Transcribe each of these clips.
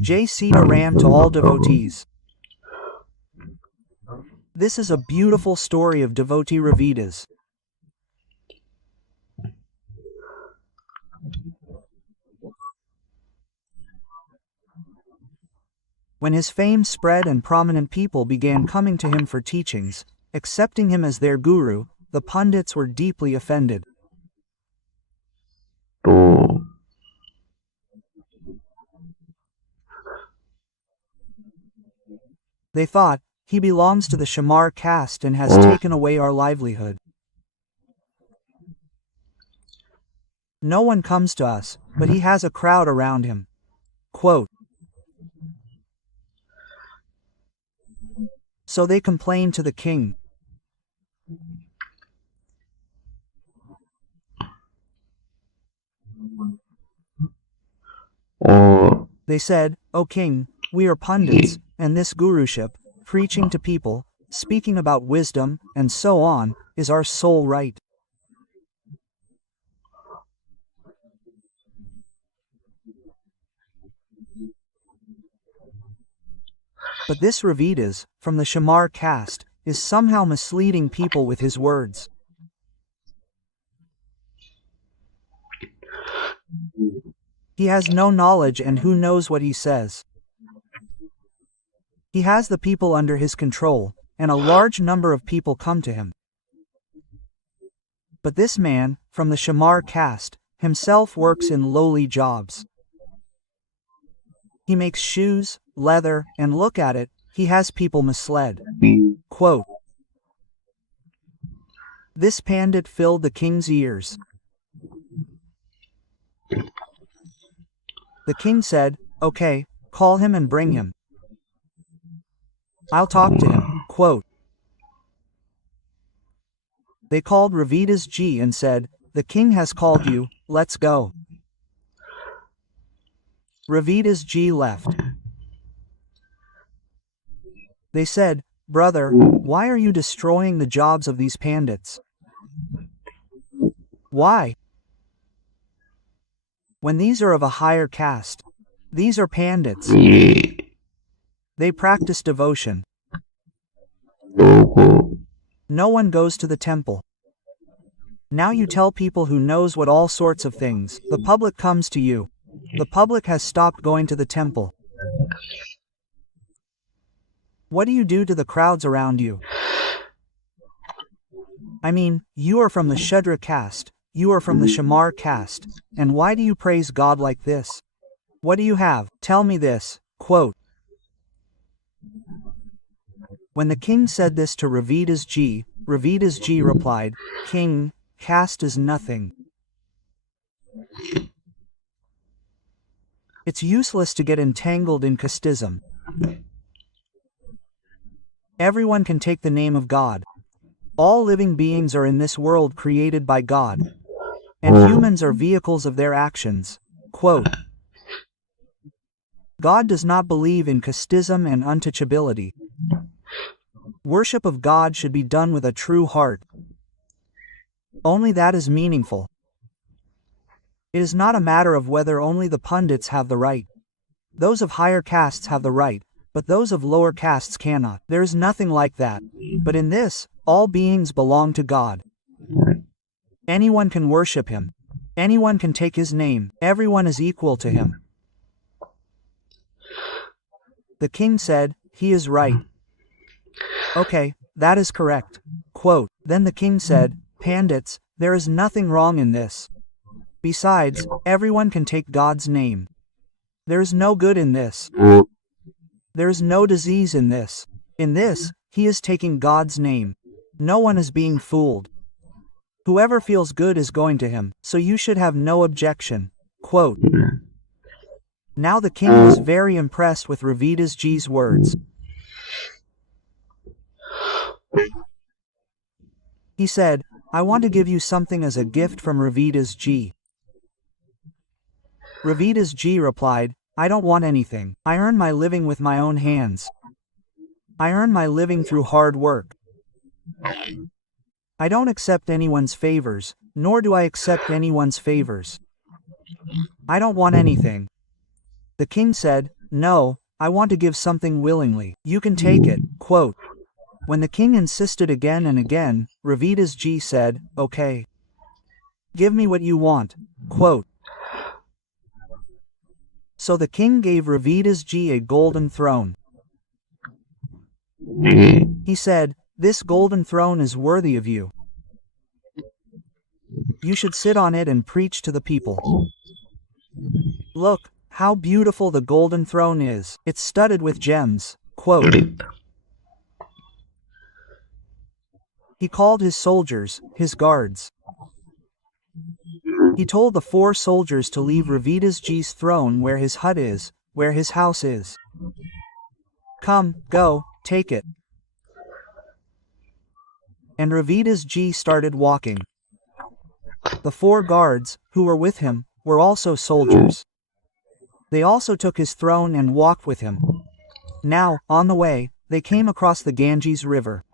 Jai Sita Ram to all devotees. This is a beautiful story of devotee Ravidas. When his fame spread and prominent people began coming to him for teachings, accepting him as their guru, the pundits were deeply offended. 또 They thought, he belongs to the Shamar caste and has taken away our livelihood. No one comes to us, but he has a crowd around him. Quote. So they complained to the king. They said, O king, we are pundits, and this guruship, preaching to people, speaking about wisdom, and so on, is our sole right. But this Ravidas, from the Shamar caste, is somehow misleading people with his words. He has no knowledge, and who knows what he says. He has the people under his control, and a large number of people come to him. But this man, from the Shamar caste, himself works in lowly jobs. He makes shoes, leather, and look at it, he has people misled. Quote. This pandit filled the king's ears. The king said, Okay, call him and bring him. I'll talk to him. Quote. They called Ravidas Ji and said, The king has called you, let's go. Ravidas Ji left. They said, Brother, why are you destroying the jobs of these pandits? Why? When these are of a higher caste, these are pandits. They practice devotion. No one goes to the temple. Now you tell people who knows what all sorts of things, the public comes to you. The public has stopped going to the temple. What do you do to the crowds around you? I mean, you are from the Shudra caste, you are from the Shamar caste, and why do you praise God like this? What do you have? Tell me this. Quote. When the king said this to Ravidas Ji replied, King, caste is nothing. It's useless to get entangled in casteism. Everyone can take the name of God. All living beings are in this world created by God, and humans are vehicles of their actions. Quote. God does not believe in casteism and untouchability. Worship of God should be done with a true heart. Only that is meaningful. It is not a matter of whether only the pundits have the right. Those of higher castes have the right, but those of lower castes cannot. There is nothing like that. But in this, all beings belong to God. Anyone can worship him. Anyone can take his name. Everyone is equal to him. The king said, He is right. Okay, that is correct. Quote. Then the king said, Pandits, there is nothing wrong in this. Besides, everyone can take God's name. There is no good in this. There is no disease in this. In this, he is taking God's name. No one is being fooled. Whoever feels good is going to him, so you should have no objection. Quote. Now the king was very impressed with Ravidas Ji's words. He said, I want to give you something as a gift from Ravidas Ji. Ravidas Ji replied, I don't want anything. I earn my living with my own hands. I earn my living through hard work. I don't accept anyone's favors, nor do I accept anyone's favors. I don't want anything. The king said, "No, I want to give something willingly. You can take it." Quote, when the king insisted again and again, Ravidas Ji said, "Okay. Give me what you want." Quote, so the king gave Ravidas Ji a golden throne. He said, "This golden throne is worthy of you. You should sit on it and preach to the people. Look, how beautiful the golden throne is. It's studded with gems." Quote, he called his soldiers, his guards. He told the 4 soldiers to leave Ravidas Ji's throne where his hut is, where his house is. "Come, go, take it." And Ravidas Ji started walking. The 4 guards, who were with him, were also soldiers. They also took his throne and walked with him. Now, on the way, they came across the Ganges River.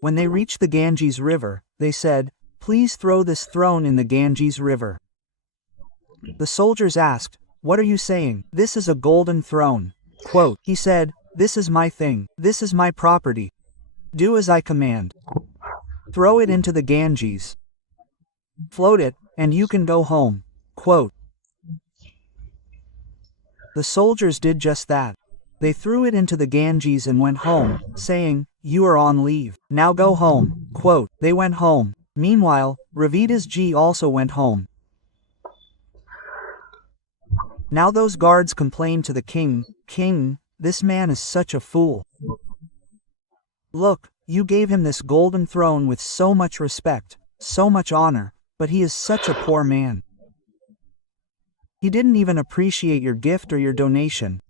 When they reached the Ganges River, they said, "Please throw this throne in the Ganges River." The soldiers asked, "What are you saying? This is a golden throne." Quote, he said, "This is my thing. This is my property. Do as I command. Throw it into the Ganges. Float it, and you can go home." Quote, the soldiers did just that. They threw it into the Ganges and went home, saying, "You are on leave. Now go home." Quote, they went home. Meanwhile, Ravidas Ji also went home. Now those guards complained to the king, "King, this man is such a fool. Look, you gave him this golden throne with so much respect, so much honor, but he is such a poor man. He didn't even appreciate your gift or your donation.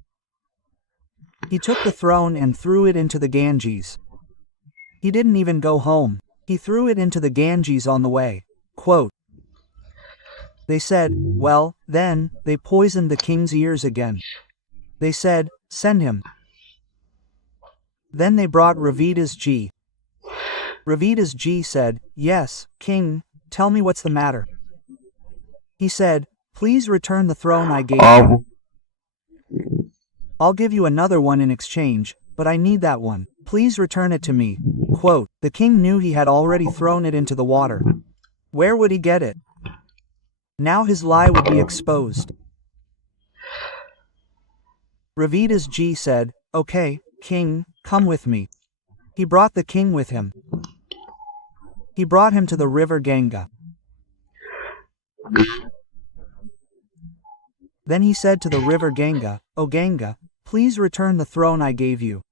He took the throne and threw it into the Ganges. He didn't even go home. He threw it into the Ganges on the way." Quote, they said, "Well, then, they poisoned the king's ears again." They said, "Send him." Then they brought Ravidas Ji. Ravidas Ji said, "Yes, king, tell me what's the matter." He said, "Please return the throne I gave you. I'll give you another one in exchange, but I need that one. Please return it to me." Quote, the king knew he had already thrown it into the water. Where would he get it? Now his lie would be exposed. Ravidas Ji said, "Okay, king, come with me." He brought the king with him. He brought him to the river Ganga. Then he said to the river Ganga, "O Ganga, please return the throne I gave you."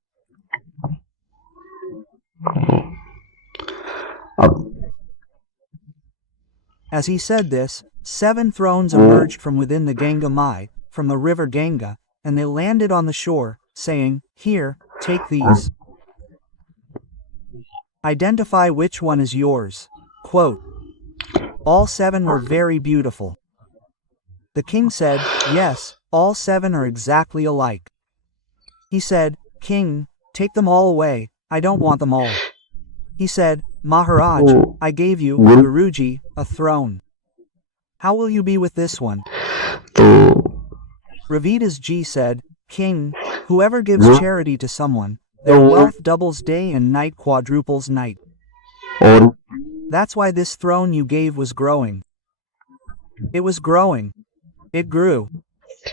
As he said this, 7 thrones emerged from within the Ganga Mai, from the river Ganga, and they landed on the shore, saying, "Here, take these. Identify which one is yours." Quote, all 7 were very beautiful. The king said, "Yes, all 7 are exactly alike." He said, "King, take them all away, I don't want them all." He said, "Maharaj, I gave you, Guruji, a throne. How will you be with this one?" Ravidas Ji said, "King, whoever gives charity to someone, their wealth doubles day and night quadruples night. That's why this throne you gave was growing. It was growing. It grew.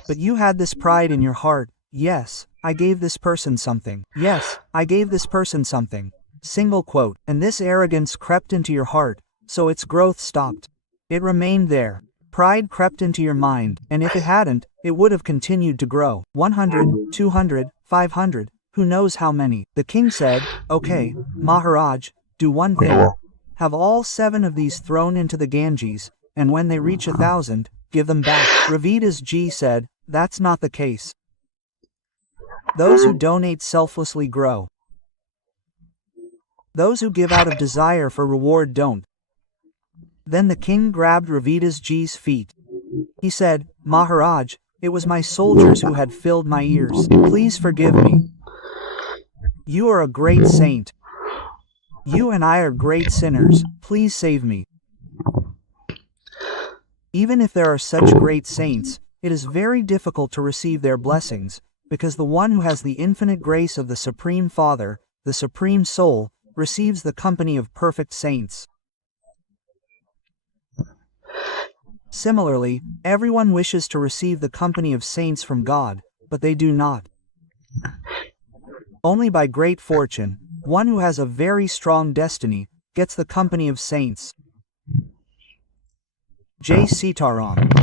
But you had this pride in your heart. Yes, I gave this person something. Yes, I gave this person something." Single quote. And this arrogance crept into your heart, so its growth stopped. It remained there. Pride crept into your mind, and if it hadn't, it would have continued to grow. 100, 200, 500, who knows how many. The king said, "Okay, Maharaj, do one thing. Have all 7 of these thrown into the Ganges, and when they reach 1,000, give them back." Ravidas Ji said, "That's not the case. Those who donate selflessly grow. Those who give out of desire for reward don't." Then the king grabbed Ravidas Ji's feet. He said, "Maharaj, it was my soldiers who had filled my ears. Please forgive me. You are a great saint. You and I are great sinners. Please save me." Even if there are such great saints, it is very difficult to receive their blessings, because the one who has the infinite grace of the Supreme Father, the Supreme Soul, receives the company of perfect saints. Similarly, everyone wishes to receive the company of saints from God, but they do not. Only by great fortune, one who has a very strong destiny gets the company of saints. Jai Sitaram.